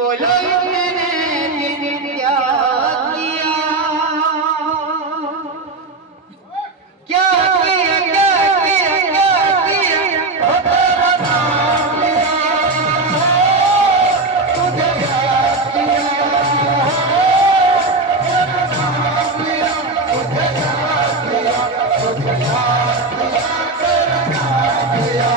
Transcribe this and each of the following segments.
बोलो मैंने दिन क्या किया, क्या किया, क्या किया, क्या किया, ओ तेरा नाम लिया, तुझे याद किया, तेरा नाम लिया, तुझे याद किया, तुझे याद किया, तेरा नाम लिया।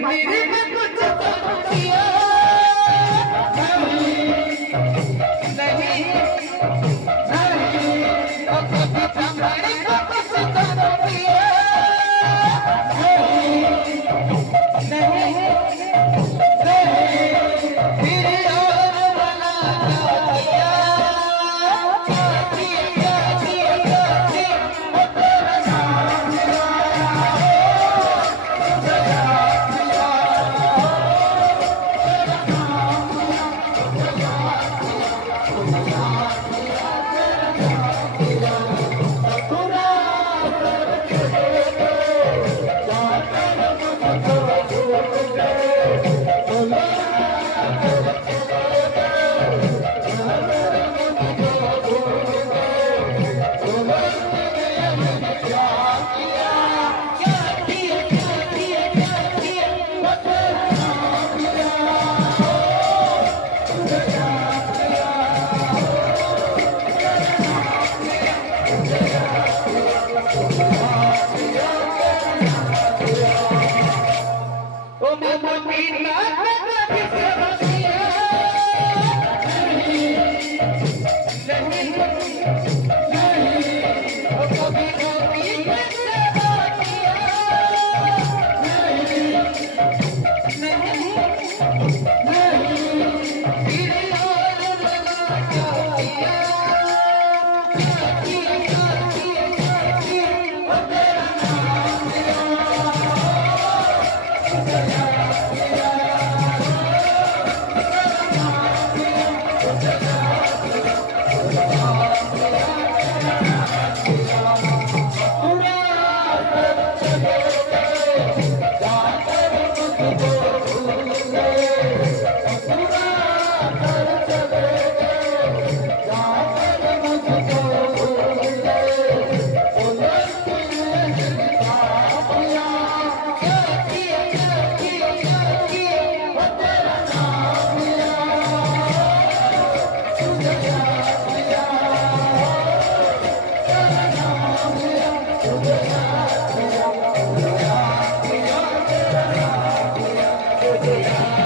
मंदिर में कुछ किया नहीं, नहीं, और कभी कमरे को कुछ किया नहीं, नहीं, फिर और बना दिया, किया, किया, किया, वो तेरा नाम लिया। Yeah.